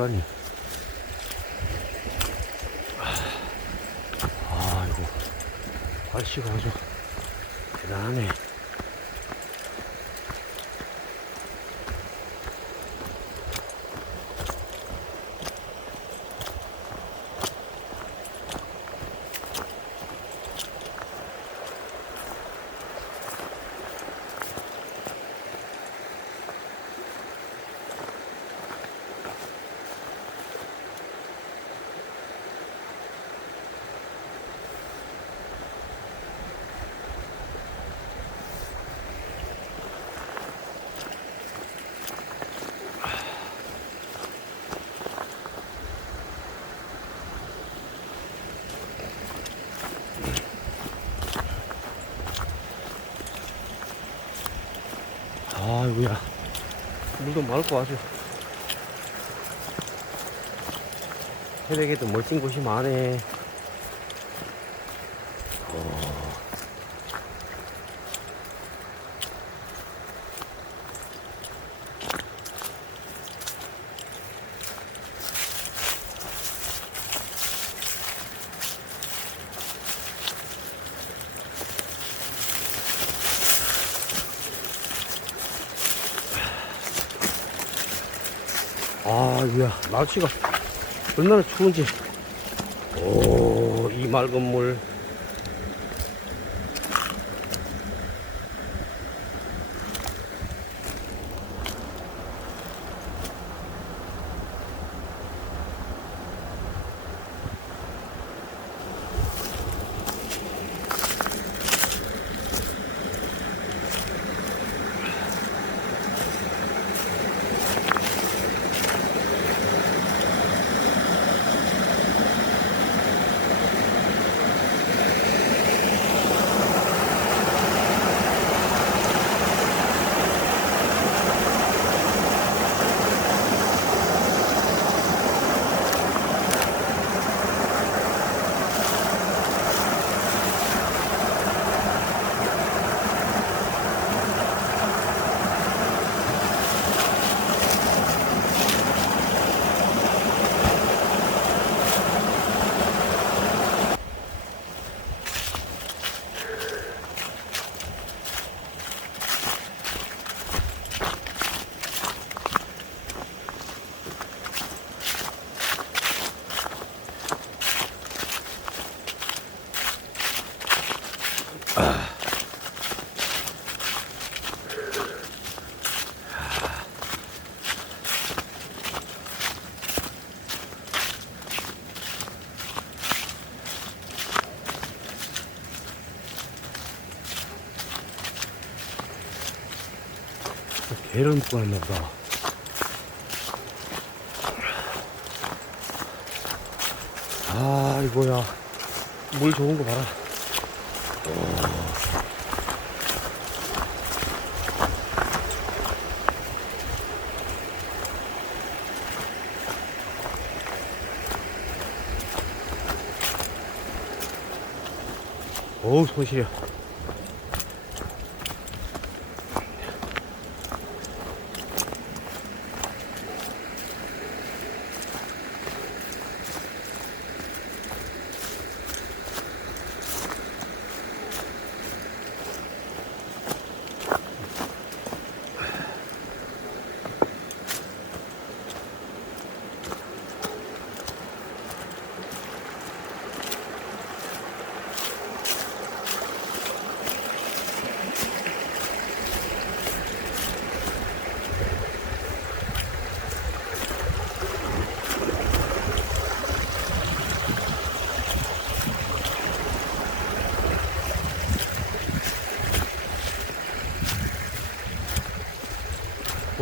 고라니. 아이고, 날씨가 아주 대단하네. 아이고야, 물도 맑고 아주 새벽에도 멋진 곳이 많네. 아이고야, 날씨가 얼마나 추운지. 오, 이 맑은 물. 개를 묶고 왔나 보다. 아이고야, 물 좋은 거 봐라. 어우, 손 시려.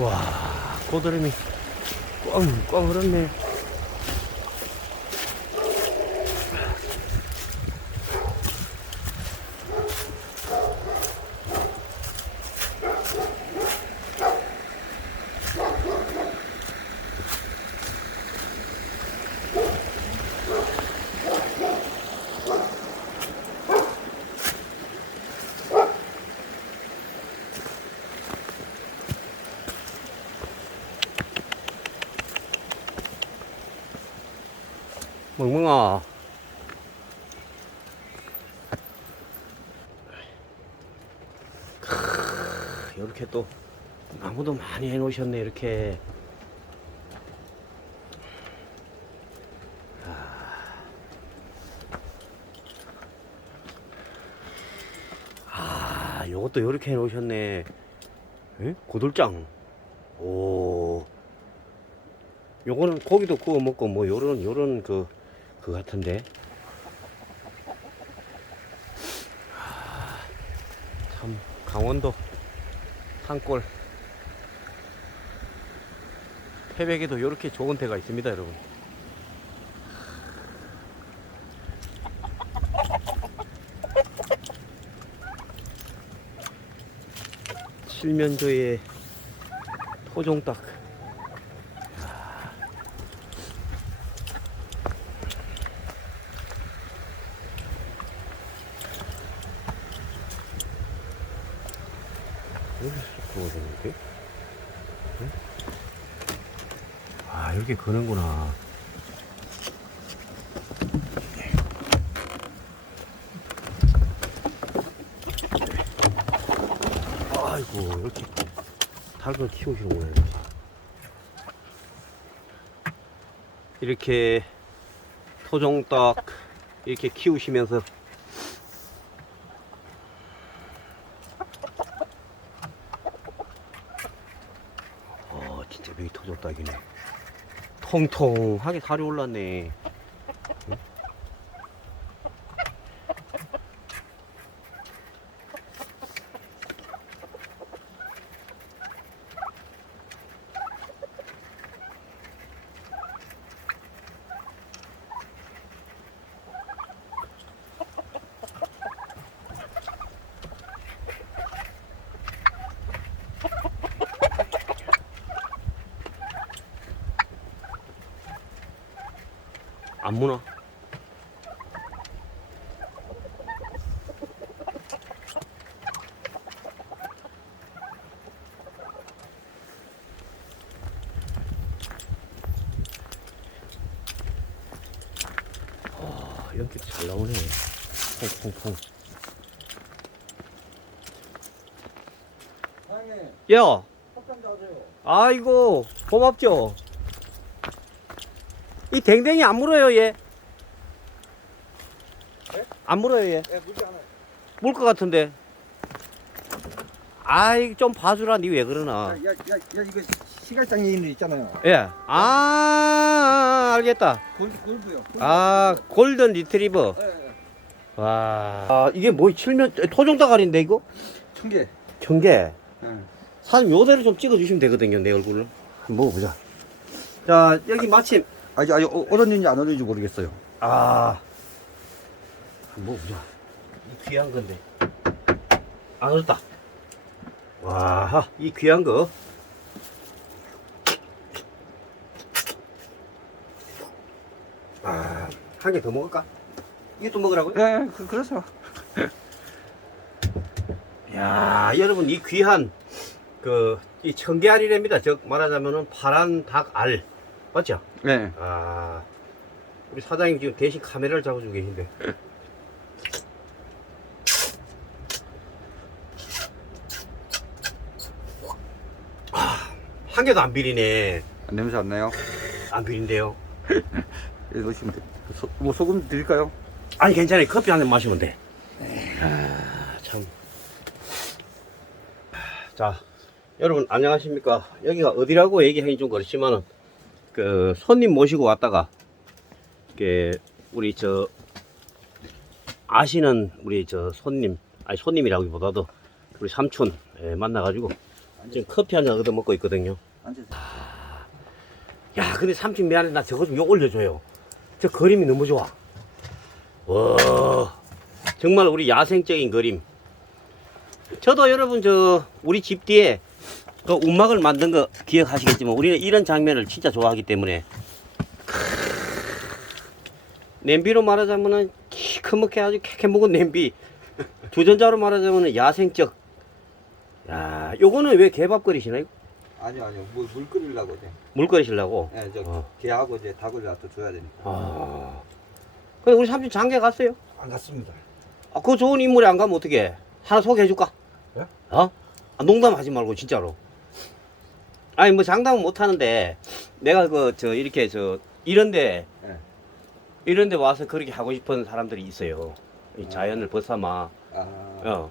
와, 고드름이 꽝꽝 흐르네. 멍멍아. 이렇게 또 나무도 많이 해놓으셨네. 이렇게. 요것도 이렇게 해놓으셨네. 에? 고들장. 오. 요거는 고기도 구워 먹고 뭐 요런 그 같은데. 참 강원도 산골 태백에도 요렇게 좋은 데가 있습니다, 여러분. 칠면조의 토종닭. 여기서 구워졌는데? 응? 아, 이렇게 거는구나. 아이고, 이렇게 닭을 키우시는구나. 이렇게 토종닭 이렇게 키우시면서 진짜 여기 토종닭이네. 통통하게 살이 올랐네. 응? 안 무나? 연기도 잘 나오네. 퐁퐁퐁. 야! 아이고, 고맙죠? 이 댕댕이 안 물어요, 얘? 네? 안 물어요, 얘? 예, 물지 않아요. 물 것 같은데. 아이, 좀 봐주라, 니 왜 그러나. 이거 시갈장에 있는 거 있잖아요. 예. 알겠다. 골프요. 아, 골든 리트리버. 예, 예. 와. 아, 이게 뭐, 토종닭알인데, 이거? 청개. 경계. 예. 사장님, 요대로 좀 찍어주시면 되거든요, 내 얼굴을. 한번 먹어보자. 자, 여기 마침. 아직 얼었는지 안 얼었는지 모르겠어요. 한번 먹어보자. 이 귀한 건데. 안 얼었다. 와, 이 귀한 거. 한 개 더 먹을까? 이것도 먹으라고요? 예, 그래서. 야, 여러분, 이 귀한, 이 청개알이랍니다. 즉, 말하자면은 파란 닭알. 맞죠? 네. 우리 사장님 지금 대신 카메라를 잡아주고 계신데. 한 개도 안 비리네. 냄새 안 나요? 안 비린데요. 여기 넣으시면 돼요. 뭐 소금 드릴까요? 아니, 괜찮아요. 커피 한 잔 마시면 돼. 참. 자, 여러분, 안녕하십니까. 여기가 어디라고 얘기하기 좀 그렇지만은, 손님 모시고 왔다가, 우리 아시는 우리 손님, 아니, 손님이라기보다도 우리 삼촌, 만나가지고, 지금 커피 한 잔 얻어 먹고 있거든요. 야, 근데 삼촌 미안해. 나 저거 좀 요 올려줘요. 저 그림이 너무 좋아. 와, 정말 우리 야생적인 그림. 저도 여러분, 우리 집 뒤에 그 움막을 만든 거 기억하시겠지만, 우리는 이런 장면을 진짜 좋아하기 때문에. 냄비로 말하자면은 시커멓게 아주 캐캐 먹은 냄비. 주전자로 말하자면은 야생적. 야, 요거는 왜 개밥 끓이시나요? 아니요. 물 끓이려고 이제. 물 끓이시려고? 예, 개하고 이제 닭을 놔둬 줘야 되니까. 근데 우리 삼촌 장계 갔어요? 안 갔습니다. 아, 그 좋은 인물이 안 가면 어떡해? 하나 소개해줄까? 예? 어? 아, 농담하지 말고 진짜로. 아니 뭐 장담은 못 하는데 내가 이렇게 이런데 예. 이런데 와서 그렇게 하고 싶은 사람들이 있어요. 이 자연을 벗삼아. 아,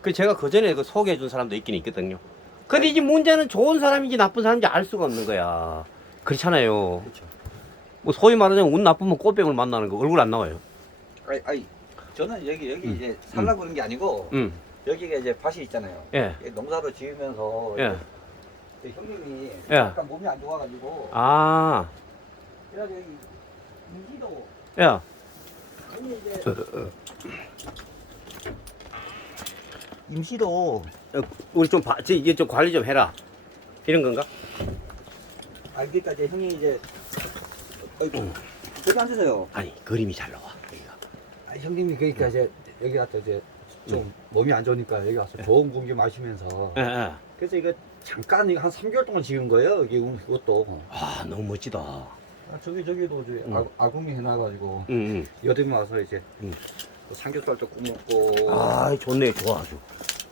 그 제가 그 전에 그 소개해 준 사람도 있긴 있거든요. 근데 이제 문제는 좋은 사람인지 나쁜 사람인지 알 수가 없는 거야. 그렇잖아요. 그렇죠. 뭐 소위 말하자면 운 나쁘면 꽃뱀을 만나는 거 얼굴 안 나와요. 아니, 저는 여기 이제 살라고 그런 게 아니고 여기가 이제 밭이 있잖아요. 예. 농사를 지으면서 예. 이제 형님이 예. 약간 몸이 안 좋아가지고 아. 그래가지고 여기 임시도 야. 형님 이제 임시도 우리 좀 이게 좀 관리 좀 해라. 이런 건가? 그러니까 이제 형이 이제 여기 앉으세요. 아니 그림이 잘 나와. 여기가. 형님이 그러니까 이제 여기 와서 이제 좀 몸이 안 좋으니까 여기 와서 좋은 공기 마시면서 예, 예. 그래서 이거 잠깐 이거 한 3개월 동안 지은 거예요. 여기 이것도 아 너무 멋지다. 저기도 이제 아궁이 해놔가지고 여름에 와서 이제 삼겹살도 구먹고 아 좋네, 좋아, 아주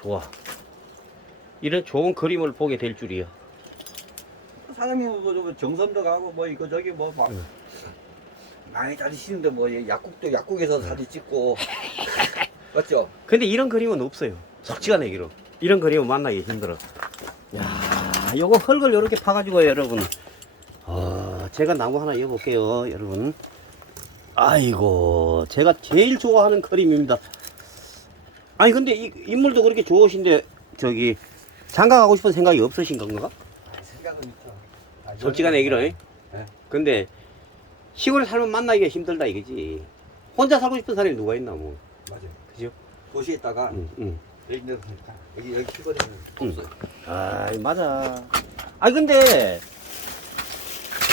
좋아. 이런 좋은 그림을 보게 될 줄이야. 사장님 뭐 정선도 가고 뭐 이거 저기 뭐 막 많이 다니시는데 뭐 약국에서 사진 찍고 맞죠? 근데 이런 그림은 없어요. 솔직한 얘기로. 이런 그림은 만나기 힘들어. 야, 요거 흙을 요렇게 파가지고 여러분. 제가 나무 하나 이어볼게요, 여러분. 아이고, 제가 제일 좋아하는 그림입니다. 아니, 근데 이 인물도 그렇게 좋으신데, 장가 가고 싶은 생각이 없으신 건가? 생각은 있죠. 솔직한 얘기로. 네. 근데, 시골에 살면 만나기가 힘들다 이거지. 혼자 살고 싶은 사람이 누가 있나, 뭐. 맞아요. 그죠? 도시에다가 응. 여기 내려오니까 여기 시골에는 없어요. 아, 맞아. 아, 근데,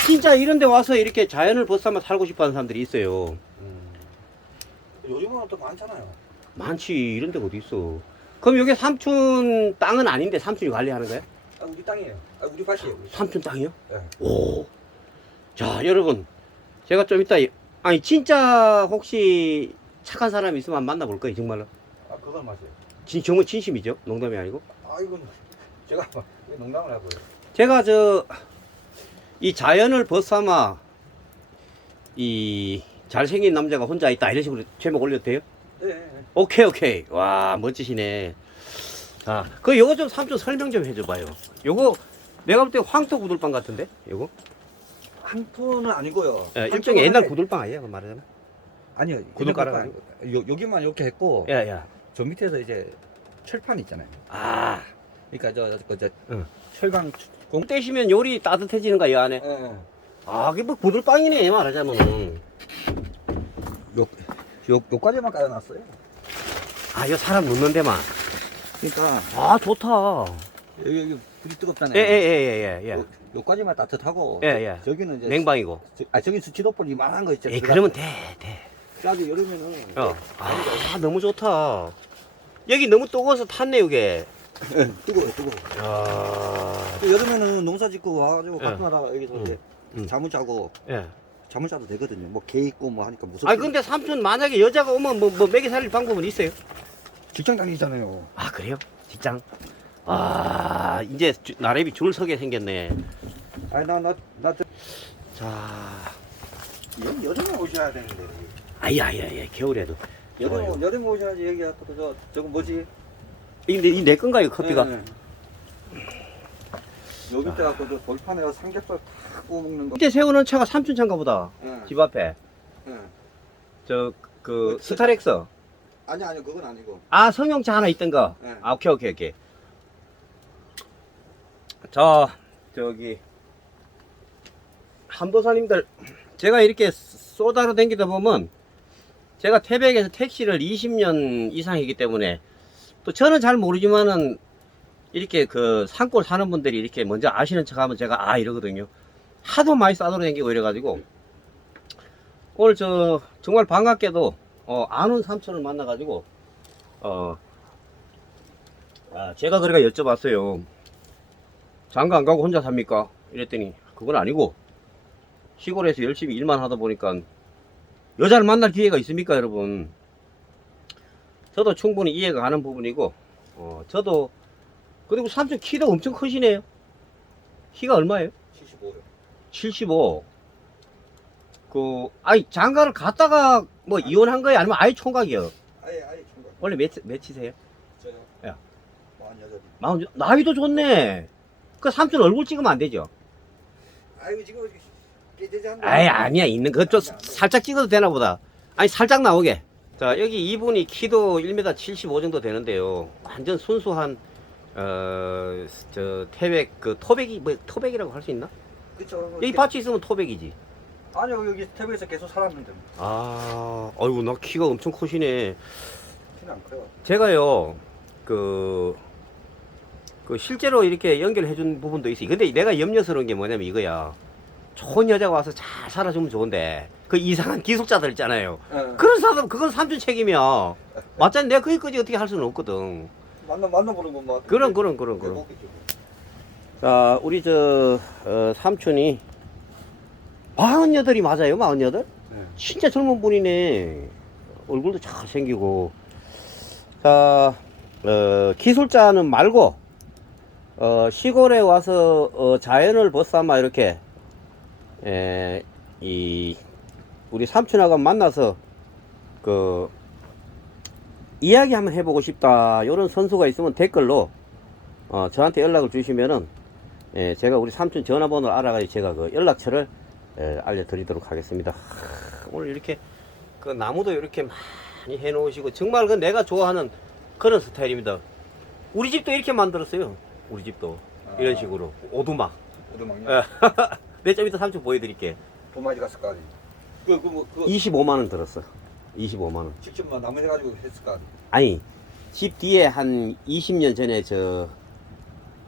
진짜 이런 데 와서 이렇게 자연을 벗삼아 살고 싶어 하는 사람들이 있어요. 요즘은 또 많잖아요. 많지, 이런 데가 어디 있어. 그럼 여기 삼촌 땅은 아닌데 삼촌이 관리하는 거야? 우리 땅이에요. 우리 밭이에요. 우리. 삼촌 땅이요? 네. 오. 자, 여러분. 제가 좀 이따, 아니, 진짜 혹시 착한 사람이 있으면 한번 만나볼 거예요, 정말로. 그건 맞아요. 정말 진심이죠? 농담이 아니고. 이건 제가 왜 농담을 하고요. 제가 이 자연을 벗삼아 이 잘생긴 남자가 혼자 있다 이런 식으로 제목 올려도 돼요? 네. 오케이. 와, 멋지시네. 자, 요거 좀 삼촌 설명 좀 해줘봐요. 요거 내가 볼 때 황토 구들빵 같은데? 요거? 한토는 아니고요. 예, 일종의 옛날 구들빵 아니야? 그 말하자면? 아니요. 구두 옛날 깔아가지고. 것도 여기만 이렇게 했고 야. 저 밑에서 이제 철판 있잖아요. 아, 그러니까 저 응. 철강 공 떼시면 요리 따뜻해지는 거야, 이 안에. 아, 그게 뭐 구들빵이네, 말하자면. 요까지만 깔아놨어요. 아, 요 사람 넣는 데만. 그러니까 아, 좋다. 여기 불이 뜨겁잖아요. 예. 요까지만 따뜻하고 예. 저기는 이제 냉방이고. 저기 수치도볼 이만한 거 있잖아요. 에이, 그러면 돼. 그래가지고 여름에는 아, 너무 좋다. 여기 너무 뜨거워서 탔네, 이게. 뜨거워요. 야. 여름에는 농사 짓고 와가지고 예. 가끔하다가 여기서 이제 잠을 자고 예. 잠을 자도 되거든요. 뭐 개 있고 뭐 하니까 무섭고. 아, 근데 삼촌 만약에 여자가 오면 뭐 먹여 살릴 방법은 있어요? 직장 다니잖아요. 아, 그래요? 직장? 아, 이제 나래비 줄 서게 생겼네. 아니 나 자, 여름에 오셔야 되는데. 아야, 겨울에도. 좋아요. 여름에 오셔야지 여기 와서 저거 뭐지? 근데 이 내 건가요, 커피가? 네. 요 밑에 갖고 저 돌판에 삼겹살 탁 구워 먹는 거. 밑에 세우는 차가 삼촌 차인가 보다. 네. 집 앞에. 네. 스타렉스. 아니 그건 아니고. 아, 성형차 하나 있던 거. 네. 아, 오케이. 자, 한보사님들, 제가 이렇게 쏘다로 댕기다 보면, 제가 태백에서 택시를 20년 이상 했기 때문에, 또 저는 잘 모르지만은, 이렇게 산골 사는 분들이 이렇게 먼저 아시는 척 하면 제가 이러거든요. 하도 많이 싸돌아 댕기고 이래가지고, 오늘 정말 반갑게도, 안 온 삼촌을 만나가지고, 제가 그래가 여쭤봤어요. 장가 안 가고 혼자 삽니까? 이랬더니 그건 아니고 시골에서 열심히 일만 하다 보니까 여자를 만날 기회가 있습니까, 여러분? 저도 충분히 이해가 가는 부분이고, 저도, 그리고 삼촌 키도 엄청 크시네요. 키가 얼마예요? 75요. 75. 아니, 장가를 갔다가 뭐 이혼한 거예요? 아니면 아예 총각이요? 아예 총각. 원래 몇이세요? 저요. 야. 48. 나이도 좋네. 그 삼촌 얼굴 찍으면 안 되죠? 아이고 지금 깨지지 않나? 아이, 아니야. 있는 거 좀 살짝 찍어도 되나 보다. 아니, 살짝 나오게. 자, 여기 이분이 키도 1m 75 정도 되는데요. 완전 순수한, 태백, 토백이, 토백이라고 할 수 있나? 그쵸. 여기 밭이 있으면 토백이지. 아니요 여기 태국에서 계속 살았는데 아이고, 나 키가 엄청 크시네. 키는 안 커요. 제가요, 실제로 이렇게 연결해준 부분도 있어요. 근데 내가 염려스러운 게 뭐냐면 이거야. 좋은 여자가 와서 잘 살아주면 좋은데, 그 이상한 기숙자들 있잖아요. 그런 사람, 그건 삼촌 책임이야. 맞잖아. 내가 거기까지 어떻게 할 수는 없거든. 만나보는 건 뭐. 그럼. 자, 우리 삼촌이 48이 맞아요? 48? 네. 진짜 젊은 분이네. 얼굴도 잘생기고. 자, 기술자는 말고, 시골에 와서, 자연을 벗삼아 이렇게, 우리 삼촌하고 만나서, 이야기 한번 해보고 싶다. 요런 선수가 있으면 댓글로, 저한테 연락을 주시면은, 제가 우리 삼촌 전화번호를 알아가지고 제가 그 연락처를 알려드리도록 하겠습니다. 오늘 이렇게 그 나무도 이렇게 많이 해놓으시고 정말 그 내가 좋아하는 그런 스타일입니다. 우리 집도 이렇게 만들었어요. 우리 집도 이런 식으로 오두막. 오두막이요? 네, 좀 이따 삼촌 보여드릴게. 도마지 갔을까? 25만 원 들었어. 25만 원. 직접 나무 해가지고 했을까? 아니, 집 뒤에 한 20년 전에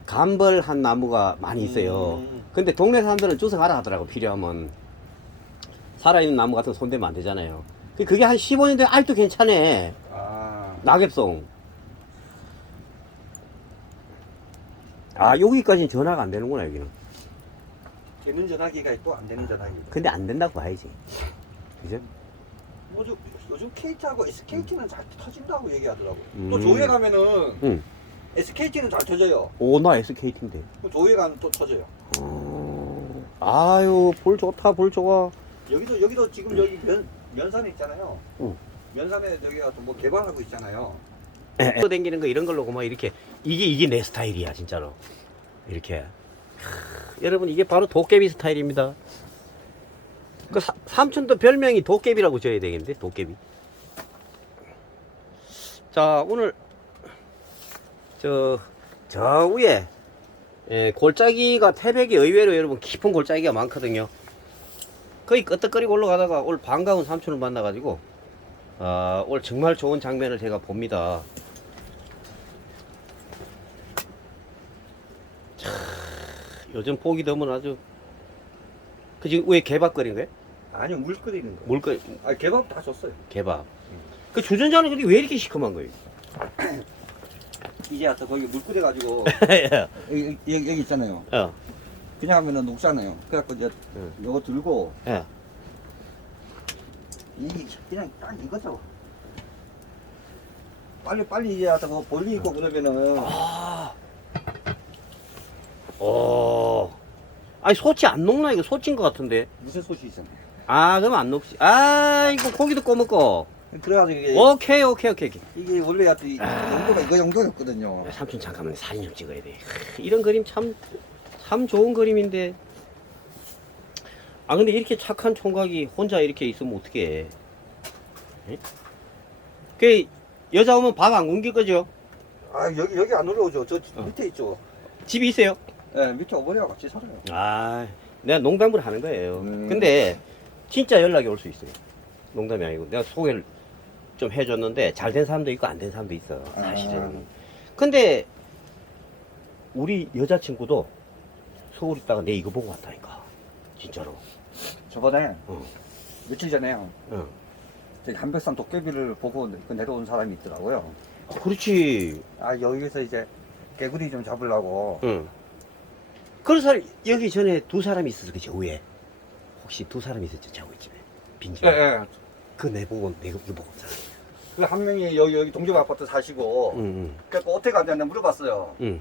감벌한 나무가 많이 있어요. 근데 동네 사람들은 주워 가라 하더라고. 필요하면. 살아있는 나무 같은 거 손대면 안 되잖아요. 그게 한 15년 된 아직도 괜찮네. 낙엽송. 여기까지는 전화가 안 되는구나, 여기는. 되는 전화기가 있고 안 되는 전화기. 근데 안 된다고 봐야지. 그죠? 요즘 KT하고 SKT는 잘 터진다고 얘기하더라고. 또 조회 가면은 응. SKT는 잘 터져요. 나 SKT인데. 조회 가면 또 터져요. 아유, 볼 좋다, 볼 좋아. 여기도 지금 여기 면산에 있잖아요. 응. 면산에 저기가 또 뭐 개발하고 있잖아요. 댕기는 거 이런 걸로 막 이렇게 이게 내 스타일이야, 진짜로. 이렇게. 여러분, 이게 바로 도깨비 스타일입니다. 삼촌도 별명이 도깨비라고 지어야 되겠는데, 도깨비. 자, 오늘 저 위에 골짜기가 태백이 의외로 여러분 깊은 골짜기가 많거든요. 거의 끄떡거리고 올라가다가 오늘 반가운 삼촌을 만나가지고 오늘 정말 좋은 장면을 제가 봅니다. 차, 요즘 보기 드문 아주 지금 왜 개밥거린 거예요? 아니요 물 끓이는 거. 물 끓 개밥 다 줬어요. 개밥. 그 주전자는 근데 왜 이렇게 시커먼 거예요? 이제 와서 거기 물 끓여가지고 여기 있잖아요. 그냥 하면은 녹잖아요. 그래갖고 이제 요거 들고 이 그냥 딱 이거죠. 빨리 이제 와서 그거 볼일 있고 그러면은 아니 소치 안 녹나? 이거 소치인 것 같은데. 무슨 소시 있잖아요. 그럼 안 녹지. 이거 고기도 꺼먹고. 그래가지고 이게 오케이. 이게 원래 용도가 이거 용도였거든요. 삼촌 잠깐만 사진 좀 찍어야 돼. 이런 그림 참 좋은 그림인데. 근데 이렇게 착한 총각이 혼자 이렇게 있으면 어떡해. 그 여자 오면 밥 안 굶길 거죠? 여기 안 올라오죠. 저 밑에 있죠. 집이 있어요? 네, 밑에 어머니와 같이 살아요. 내가 농담을 하는 거예요. 근데 진짜 연락이 올 수 있어요. 농담이 아니고 내가 소개를 좀 해줬는데 잘 된 사람도 있고 안 된 사람도 있어, 사실은. 근데 우리 여자친구도 서울 있다가 내 이거 보고 왔다니까, 진짜로. 저번에 며칠 전에요. 응. 저기 한백산 도깨비를 보고 내려온 사람이 있더라고요. 그렇지. 여기서 이제 개구리 좀 잡으려고. 응. 그런 사람 여기 전에 두 사람이 있었어, 그죠? 위에 혹시 두 사람이 있었죠, 저기 집에 빈집에. 예. 그 내보고 내가 보고 자. 그 한 명이 여기 동쪽 아파트 사시고 응, 그래서 어떻게 갔냐고 물어봤어요. 응,